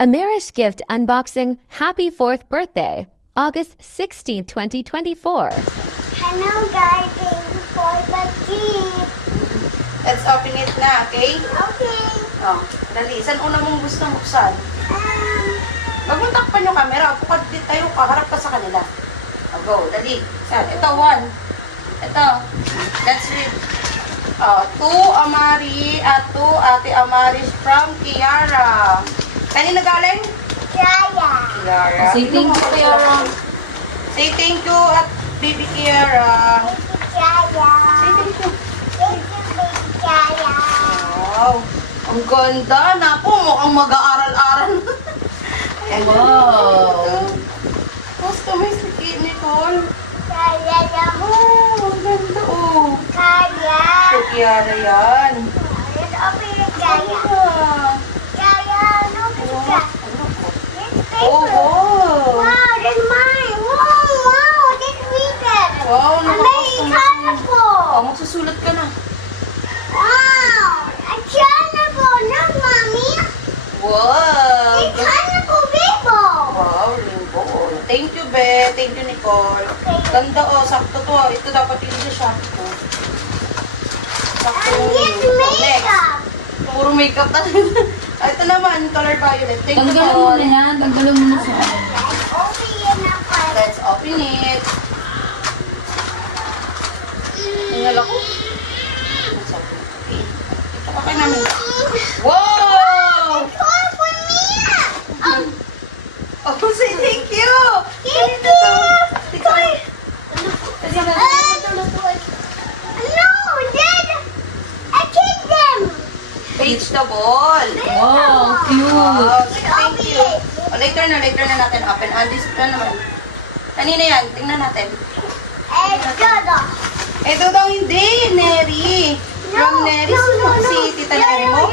Amarish Gift Unboxing. Happy 4th birthday, August 16, 2024. Hello guys, thank you for the gift. Let's open it na, okay? Okay. Oh, dali. Saan una mong gustong buksan? Wag mong takpan yung camera. Upo ka dito tayo, kaharap ka sa kanila. Oh, go, dali. Saan? Ito, one. Ito. Let's read. Oh, to Amari at to Ate Amaris from Kiara. Kanina galing? Jaya. Kiara. Say thank you, Kiara. Say thank you at Baby Kiara. Jaya. Say thank you. Thank you, baby Jaya. Wow. Ang ganda. Napo, mukhang mag-aaral-aral. Wow. Customize ni Kate Nicole. Jaya lang. Oh, ang ganda oh. Jaya. So, Kiara yan. Let's open it, Jaya. Ah. Jaya, no, this is Jaya. This Oh, paper. wow. Wow, that's mine. Wow, this weekend. Wow, Amazing nakakustomize. colorful. Oh, magsusulat ka na. Wow, a colorful, no, mommy. Wow. It's colorful rainbow. Wow, rainbow. Thank you, Be. Thank you, Nicole. Okay. Ganda oh, sakto to. Ito dapat yung sa shop ko. Sakto And yung this makeup. Puro makeup talaga. Ito naman, color violet. Thank you, Tanggalin mo na Nicole. yan. Tanggalin mo na sa ano. Let's open it now first. Let's open it. Tingnan ako. Ito ka kayo namin. Wow! It's all for me. Oh, say thank you! Thank you. Ikaw. Kasi na. No, Dad. I kicked them. Vegetable. Wow, cute. Wow, say thank you. Oh, later na natin open. This na naman. Kanina yan, tingnan natin. And Dada. Ito daw hindi, Neri. From Neri, si Tita Neri mo.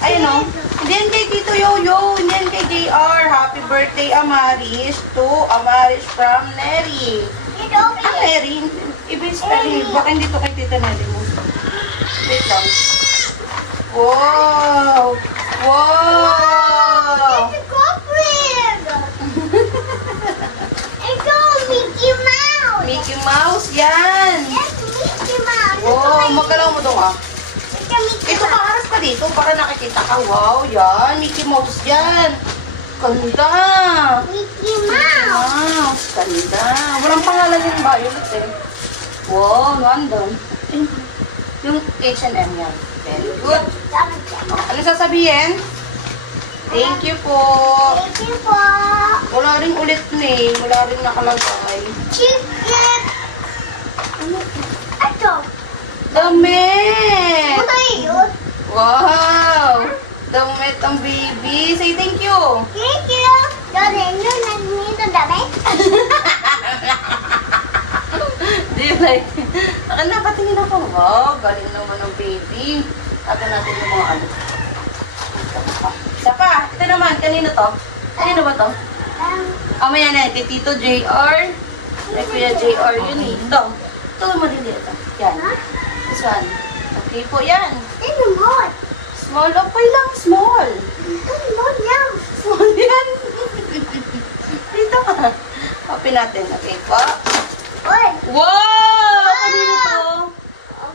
Ayun o. Hindi yan kay Tito Yoyo. Hindi yan kay JR. Happy birthday, Amaris. To Amaris from Neri. Neri. Ibig spelling. Baka hindi to kay Tita Neri mo. Wait lang. Wow! Wow! It's a cooperate. It's all Mickey Mouse. Mickey Mouse yan. Yes, Mickey Mouse. Wow, magalaw mo doon ah. It's a Mickey Ito Mouse. paaras ka dito para nakikita ka. Wow, yan. Mickey Mouse yan. Ganda. Mickey Mouse. Mouse. Ganda. Walang pangalan yung violet eh. Wow, nandun. Yung H&M yan. Very good. Oh, ano sasabihin? Thank you po. Thank you po. Wala rin ulit name. Wala rin nakalagay. Chicken. Ito. Damit. Ano yun? Wow. Damit ang baby. Say thank you. Thank you. Doon yun, nandito dami. Do you like it? Akin na, patingin ako. Wow, galing naman ng baby. Tago natin yung mga ano. Isa pa. Ito naman. Kanino to? Kanino ba to? Maya na. Kay Tito JR. Kay Kuya JR yun eh. Ito. Ito, maliliit ito. Yan. This one. Okay po yan. Ito mo. Small. Okay lang. Small. Ito mo yan. Small yan. Dito ka. Open natin. Okay po. Uy. Wow! Kanino to?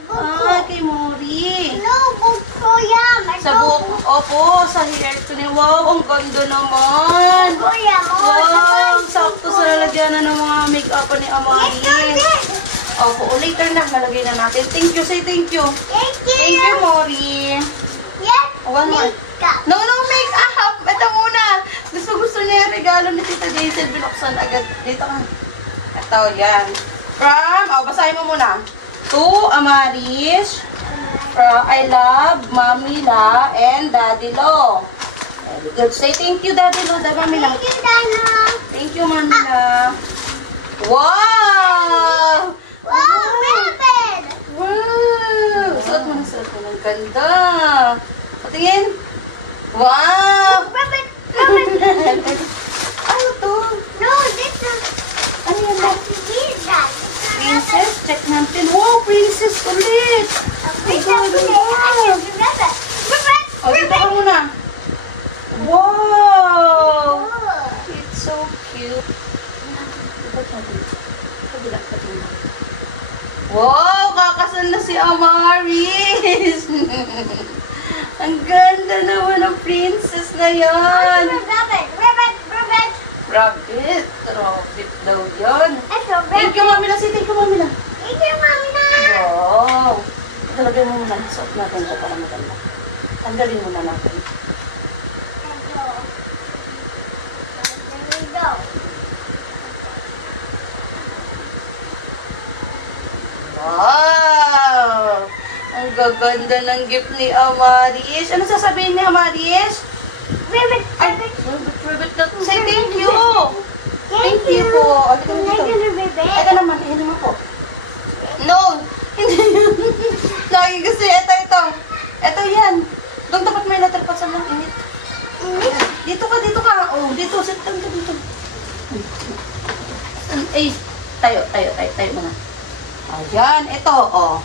Buko. Ah, kay Mori. No, buko yan. Sa buhok, opo, sa hair ko ni wow, ang ganda naman. Buko yan. Wow, sakto sa lalagyan na ng mga make-up ni Amari. Opo, later na, lalagay na natin. Thank you, say thank you. Thank you. Thank you, Mori. Yes. One more. Makeup. No, make-up. Ito muna. Gusto niya yung regalo ni Tita Jaisel. Binuksan agad. Dito ka. Ito, yan. From, basahin mo muna. To Amaris. I love Mami La and Daddy Lo. Very good. Say thank you, Daddy Lo. Mami La. Thank you, Dana. Thank you, Mami La. Wow! Wow, rabbit. Wow! Suot mo na, suot mo. Ang ganda. Patingin. Wow! Rabbit. Ano to? No, this is. Ano yan? This that. Princess? Check natin. Wow, princess ulit. This is rabbit. O, dito ka muna. Wow! Wow, kakasal na si Amaris. Ang ganda naman ng princess na yan. Rabbit, rabbit, rabbit. Rabbit. Rabbit daw yun. Ito, Thank you, Mami Lassie. Thank you, Mami Lassie. Ito yung mami na. Wow. Talagyan mo muna. Suot natin ito para maganda. Tanggalin muna natin. Ito. Ito. Wow! Ang gaganda ng gift ni Amaris. Ano sasabihin ni Amaris? Rabbit, Ay, rabbit. rabbit na. Say thank you. Thank you po. Ano ka Like dito? a rabbit. Ito naman, iyan naman po. No! Hindi yun. Lagi kasi, ito. Ito yan. Doon dapat may letter pa sa mga init. Dito ka. Oh, dito. Sit down ka dito. Ay, tayo muna. Ayan, ito, oh.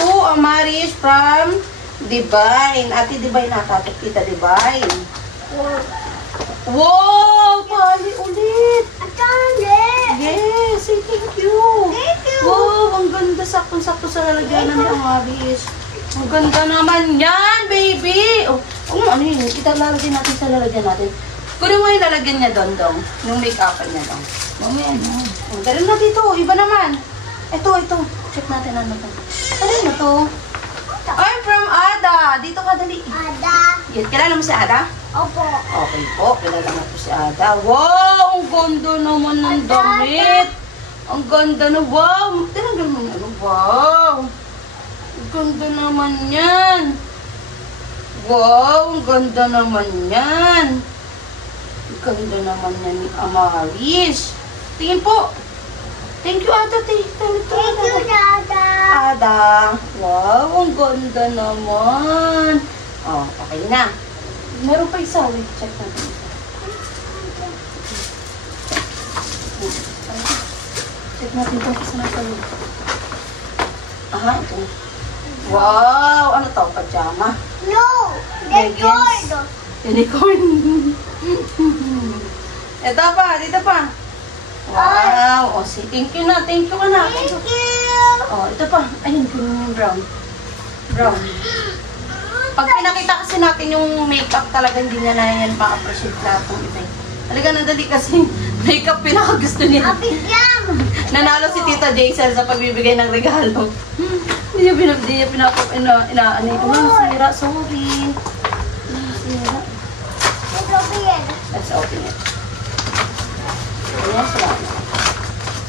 To Amaris from Divine. Ate Divine ata. Tita Divine. Wow! Pali ulit! Ang dami. Yes! Say thank you! Thank you. Wow! Ang ganda! Saktong-sakto sa lalagyanan ni Amaris. Ang ganda naman yan, baby! Oh, ano yun? Kita lalagyan natin sa lalagyan natin. Kunin mo yung lalagyan niya doon. Yung make-up niya doon. Mamaya na. Ang galing na dito. Iba naman. Ito. Check natin ano to. Ano na to? I'm from Ada. Dito ka, dali. Ada. Yan, kilala mo si Ada? Opo. Okay po, kilala mo po si Ada. Wow! Ang ganda naman ng damit. Ang ganda na, wow! Tinanggal mo na, wow! Ang ganda naman yan. Wow! Ang ganda naman yan. Ang ganda naman yan ni Amaris. Tingin po. Thank you, Ada. Thank you, Dada. Ada. Wow, ang ganda naman. Oh, okay na. Meron pa isa. Wait, check natin. Check natin kung isa na sa loob. Aha, ito. Wow, ano to? Pajama. No. Leggings. Record. Unicorn. Ito pa, dito pa. Wow. Oh, si thank you na. Thank you ka na. Thank you. Oh, ito pa. Ayun, kunin yung brown. Brown. Pag pinakita kasi natin yung makeup talaga, hindi niya na yan ma-appreciate lahat ng iba. Talaga nadali kasi makeup pinakagusto niya. Abigyan. Nanalo si Tita Jaisel sa pagbibigay ng regalo. Hindi niya inaanay ko. Sira, sorry. Sira. Ito, Bien. Let's open it. Ayan, salamat.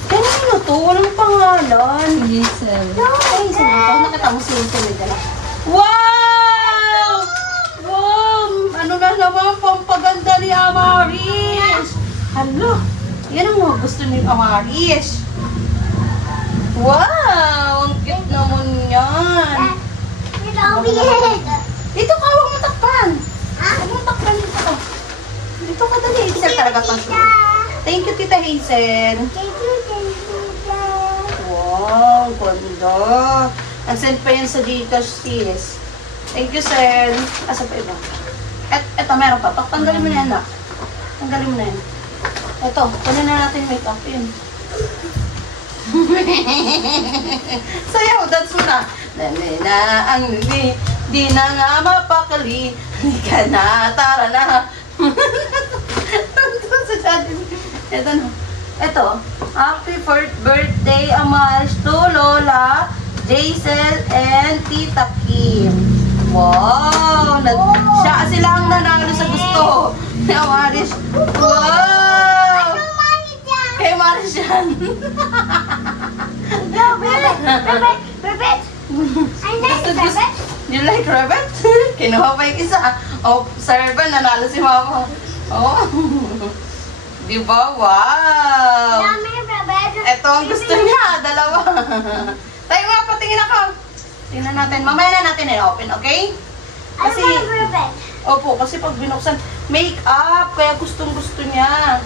Kanino to? Walang pangalan. Hazel. Ay, salamat. Nakita mo si Hazel. Wow! Wow! Ano na naman pampaganda ni Amaris? Hala, yan ang mga gusto ni Amaris. Wow! Ang cute naman yan. Ito, Bien. Dito ka, huwag mo takpan. Ha? Huwag mo takpan dito. Dito ka dali. Hazel talaga pang suot. Thank you, Tita Hazel. Thank you, Tita. Wow, ganda. Ang send pa yan sa Gcash, sis. Thank you, Sel. Asa pa iba? Eto, meron pa. Tanggalin mo na yan, anak. Tanggalin mo na yan. Eto, kunin na natin yung makeup. Yun. Sayaw, dance mo na. Na ang di na nga mapakali. Hindi ka na, tara na. Eto na. Eto, happy fourth birthday, Amaris, to Lola, Jaisel, and Tita Kim. Wow! Sila ang nanalo sa gusto ni Amaris. Wow! Kay Amaris yan. Rabbit. I like rabbit. You like rabbit? Kinuha pa yung isa. Oh, servan, nanalo si Mama. Oh. Diba? Wow! Dami rabbit. Ito ang gusto niya. Dalawa. Tayo nga, patingin ako. Tingnan natin. Mamaya na natin i-open, okay? Kasi, I like rabbit. opo, kasi pag binuksan, make-up. Kaya gustong-gusto niya.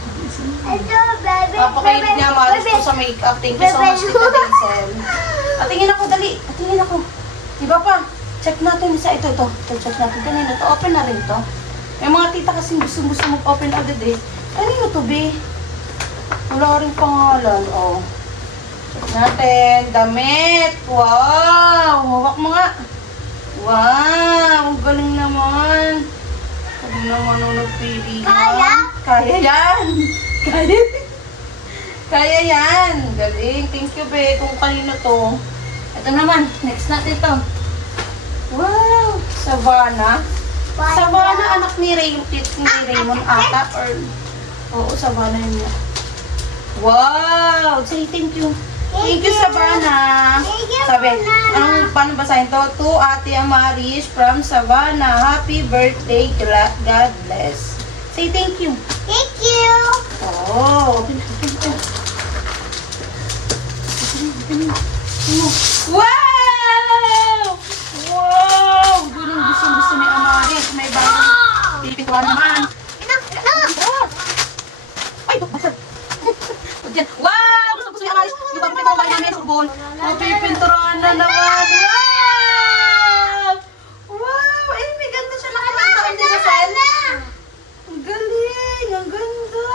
Ito, rabbit. Napakailit niya, malas ko sa make-up. Thank you so much, Tita Dinsel. Tingin ako, dali. Tingin ako. Diba pa? Check natin isa. Ito. Check natin. Kanina to. Open na rin to. May mga tita kasi gusto mag-open agad eh. Kanino to, be? Wala rin pangalan, oh. Check natin. Damit. Wow! Hawak mo nga. Wow! Ang galing naman. Galing naman ang nagpili yan. Kaya? Kaya yan. Kaya. Kaya yan. Galing. Thank you, be. Kung kanino to. Ito naman. Next natin ito. Wow! Savannah. Savannah, anak ni Raymond ata. Or, oo, Savannah yun niya. Wow! Say thank you. Thank you, Savannah. Thank you, Sabi, Savannah. paano basahin to? To Ate Amaris from Savannah. Happy birthday. God bless. Say thank you. Thank you. Oh. Wow! Wow! Ganun gusto ni Amaris. May bagong pipikuan naman. Ay, ito. Diyan. Wow! Gusto ni Amaris. Yung bagong pipikuan bahay namin. Surbol. Mapipinturahan na naman. Wow! Wow! Eh, may ganda siya nakakanta. Hindi na sel. Ang galing! Ang ganda!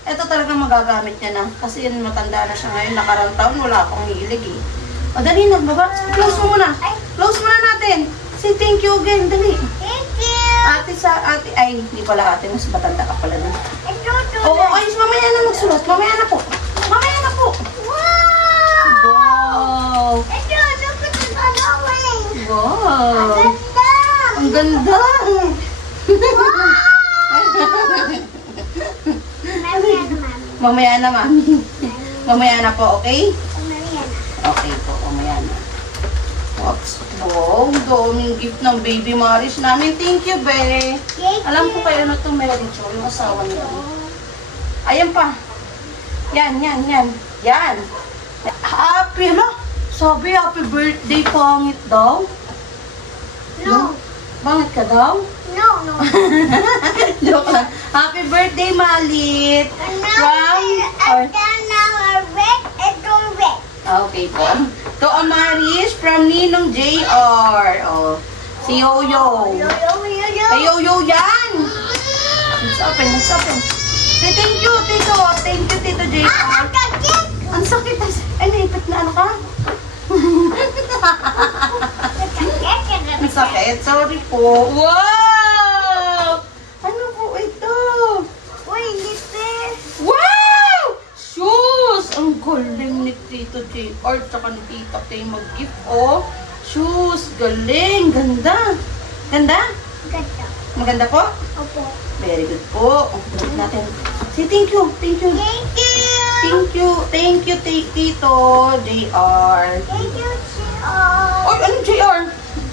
Ito talagang magagamit niya na. Kasi yun, matanda na siya ngayon. Nakarang taon, wala akong hilig eh. O, dali na, baba. Close mo muna. Close muna natin. Say thank you again. Dali. Thank you. Ate, ay, hindi pala ate. Mas matanda ka pala na. Ito, Oo, ayos. Mamaya na magsulat. Mamaya na po. Mamaya na po. Wow! Wow! Ito, look at the drawing. Wow! Ganda. Ang ganda! Mamaya Mamaya na, na, Mami. mami. Mamaya na po, okay? Mamaya na. Okay po, mamaya na. Oops. Wow, daming gift ng baby Maris namin. Thank you, be. Thank Alam ko you. kayo na itong Mary Jo, yung asawa niya. Ayan pa. Yan. Yan. Happy, hala. Sabi, happy birthday, pangit daw. No. Pangit ka daw? No. Joke lang. Happy birthday, Malit. Now, red. Ito, red. Okay po. To Amaris from Ninong JR. Oh. Si Yoyo. Yo. Ay, Yoyo yan. Let's open. Say thank you, Tito. Thank you, Tito JR. Ang sakit. Ay, naipit na ano ka? Ang sakit. Sorry po. Wow! Ano po ito? Uy, litis. Wow! Shoes! Ang galing ni Tito JR tsaka ni Tita Kay mag-gift. Oh, shoes. Galing. Ganda. Ganda? Ganda. Maganda po? Opo. Very good po. Balik natin. Say thank you. Thank you. Thank you, Tito JR. Thank you, Chia. Oy, anong JR?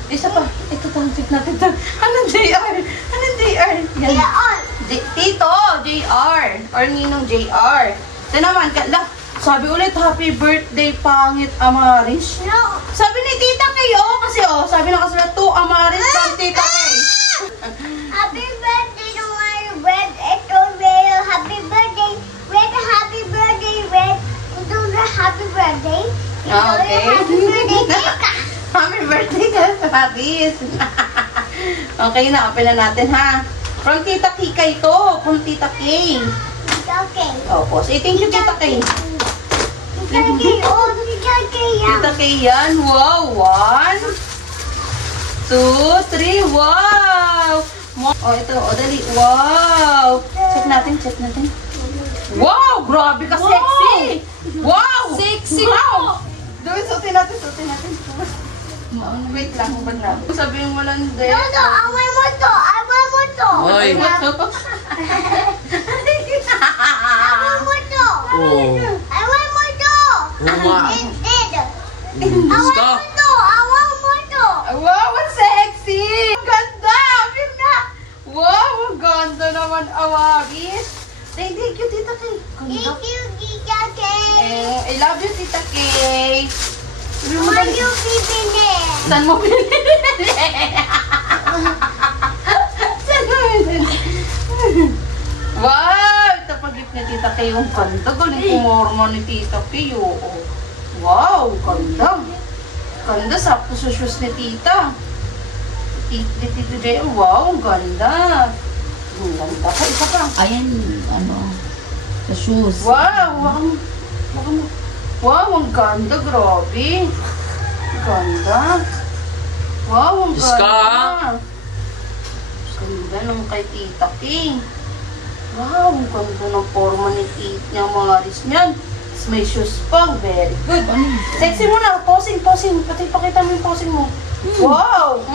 Isa pa. Ito, tanggit natin. Anong JR? Yan. Tito JR. Or Ninong JR. Ito naman, sabi ulit, happy birthday, pangit Amaris. No. Sabi ni Tita Kay, kasi sabi na kasulat to, Amaris from Tita Kay. Happy birthday to my red. Ito, red. Happy birthday. Red, happy birthday, red. Ito, happy birthday. Okay. Happy birthday, Tita. Happy birthday, Amaris. Okay na, open na natin ha. From Tita Kay to, from Tita Kay. Okay. Opo, say thank you, Tita Kay. Tita Kay. Oh, Tita Kay. Tita Kay yan. Wow, 1, 2, 3. Wow! Ito. Dali. Wow! Check natin. Wow! Grabe ka sexy! Wow! Sexy wow! Doon, suotin natin. Wait lang, hubad na. Sabihin mo lang din. No, away mo to. Hoy. Away mo to. Oh. Away mo to. Uma. Instead. Gusto. Away mo to. Wow, ang sexy! Ang ganda! Feel na! Wow, ang ganda naman, Amaris. Thank you, Tita Kay. Thank you, Tita Kay. I love you, Tita Kay. Why you bibili? Saan mo pinili? Saan mo pinili? Wow! Ito pag-gift ni Tita Kay. Ang ganda. Galing kumorma ni Tita Kay. Oo. Wow! Ganda. Ganda. Sakto sa shoes ni Tita. Tita Jay. Wow! Ang ganda. Ang ganda pa. Isa pa. Ayan, sa shoes. Wow! Baka mo. Wow, ang ganda. Grabe. Ganda. Wow, ang Diyos ka. ganda. Ganda ng kay Tita King. Wow, ang ganda ng forma ni Tita Maris niyan. Tapos may shoes pa. Very good. Sexy mo na. Posing. Pati pakita mo yung posing mo. Wow!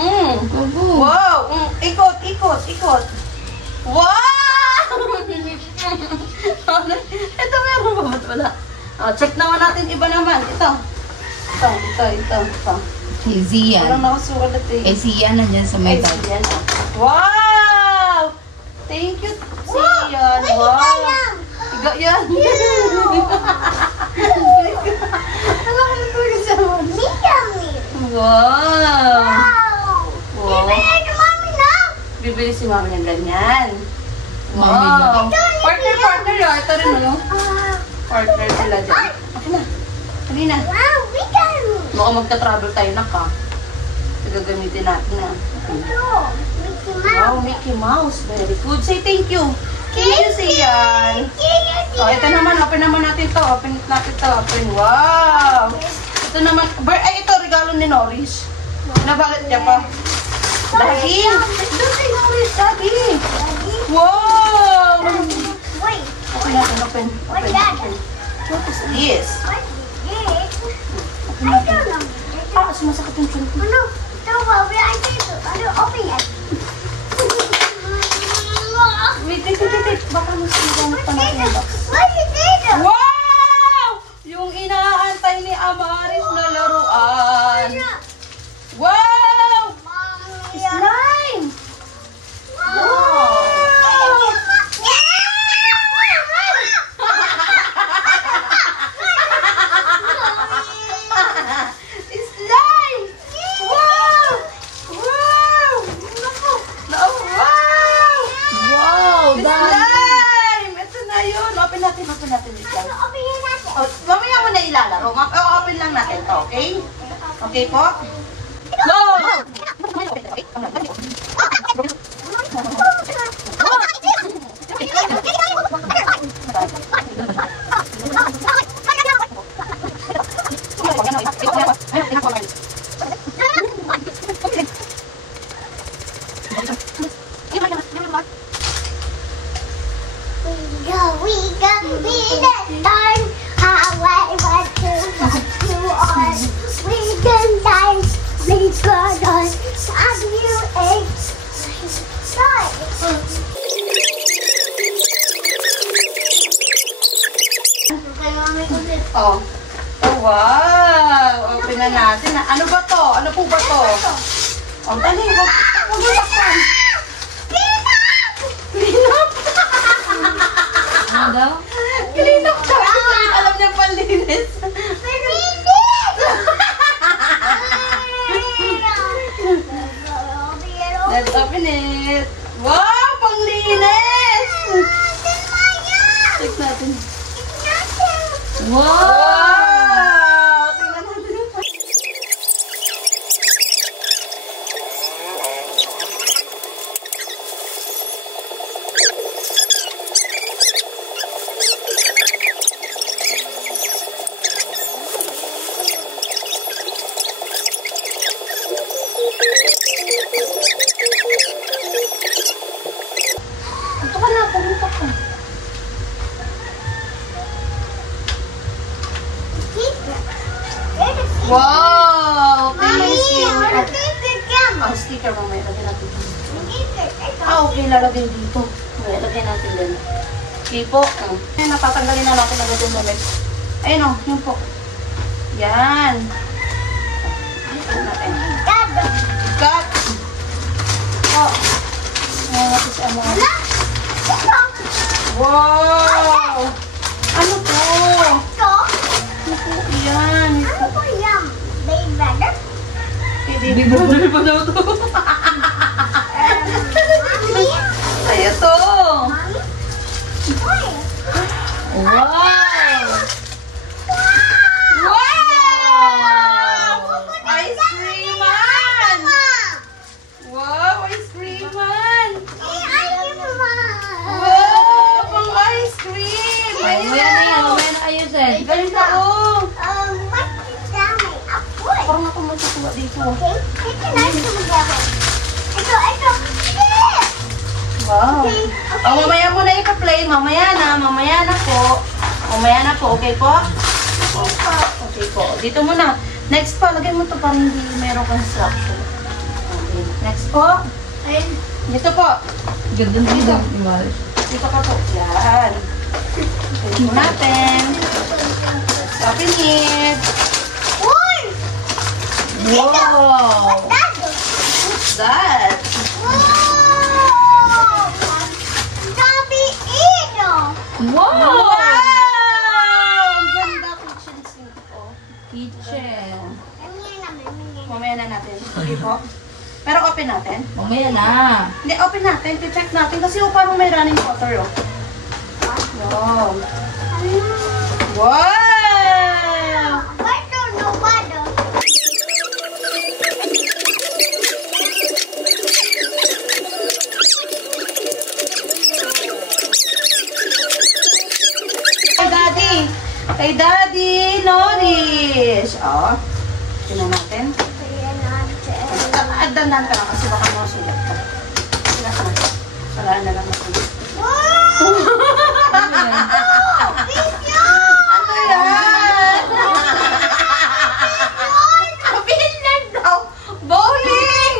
Wow! Ikot. Wow! Ito meron ba? Ba't wala? Check naman natin iba naman. Ito. Si Zian. Parang nakasulat eh. Eh, si Zian nandiyan sa may bag. Ayan. Wow! Thank you, Zian. Wow! Higa yan. Alam ko nang tuloy sa Wow! Wow! Bibili si mami ng ganyan. Wow! Partner yun. Ito rin ano? Partner sila dyan. Okay na. Kanina. Baka magta-travel tayo na ka. Gagamitin natin na. Wow, Mickey Mouse. Very good. Say thank you. Thank you, Sian. Oh, ito naman. Open naman natin to. Open natin to. Open. Wow! Ito naman. Ay, ito. Regalo ni Norris. Nabalat niya pa. Daddy. Ito si Norris. Daddy. Wow! Open natin. Open. What is this? Sumasakit yung chin ko. Wait. Baka mas magamit pa natin yung box. Wow! Yung inaantay ni Amaris na laruan. Wow! Slime! Wow! Slime! Wow! Wow! Wow! Slime! Ito na yun. Open natin. Oh, mamaya mo na ilalaro. Open lang natin to, okay? Okay po? Go! Oh. Oh, wow! Open na natin. Ano ba to? Ano po ba to? Oh, dali. Huwag mo takpan. Clean up! Ano daw? Clean up ka! Alam niya panlinis. Let's open it. Wow! Panglinis! Check natin. Wow! Tingnan natin. Ito ka na, pumunta ka. Wow! Ang sticker mamaya, lagyan natin dito. Okay, lalagyan dito. Okay, lagyan natin din. Okay po. Ay, natatanggalin na natin agad yung damit. Ayun o, yun po. Yan. Ayun natin. Cut! Oh. Ngayon si Ama. Wow! Ano po? Ano po yan? Big brother pa daw to. Ay, ito. Wow! Wow! Ice cream man! Wow, ice cream man! Wow, pang ice cream! Mamaya na ayusin. Galing na, oh! matutuwa dito. Okay? Ito na, ito mag-ako. Ito. Wow. Okay. Oh, mamaya mo na ipa-play. Mamaya na po. Mamaya na po, okay po? Okay po. Dito muna. Next po, lagay mo to para hindi mayroong construction. Okay. Next po. Ayun. Dito po. Ganda. Dito ka po. Yan. Pwede po natin. Let's open it. Uy! Wow! What's that? Wow! Sabi ino! Wow! Ang ganda kitchen sink po. Kitchen. Mamaya na natin. Okay po. Pero open natin. Mamaya na. Hindi, open natin. I-check natin. Kasi parang may running water, oh. Wow. Wow! Kay Daddy Norris. Oh. Tingnan natin. Dandan ka lang kasi baka masulat ka. Saraan na lang masulat. Ano yan? Billiard daw. Bowling!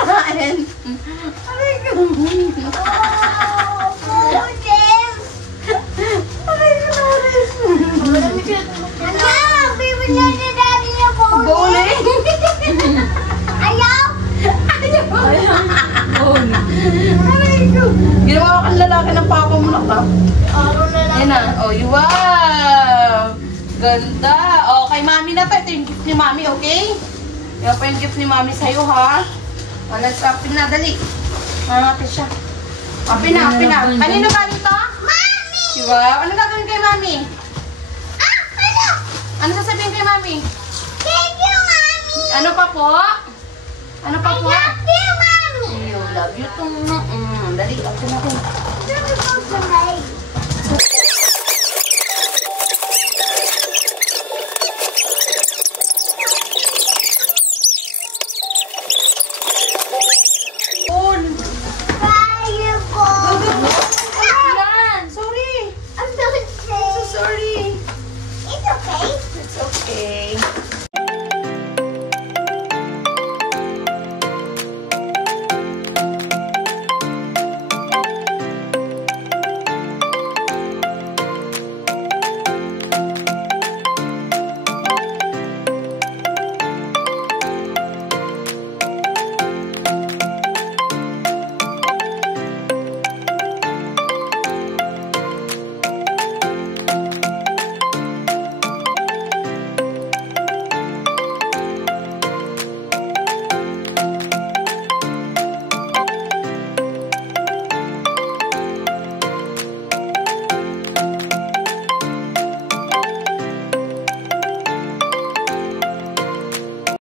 Ano yan? Bowling? Ayaw! Ginawa kang lalaki ng papa mo na ka. Yan na. Oh, wow! Ganda. Oh, kay mami na to. Ito yung gift ni mami, okay? Yan pa yung gift ni mami sa'yo, ha? Oh, let's open na. Dali. Natin siya. Open na. Kanino galing to? Mami! Wow. Ano gagawin kay mami? Ano? Ano sasabihin kay mami? Thank you, Mami! Ano pa po? Ano pa po? Love you, Mami! You love you too. Dali, open natin. Let me go tonight.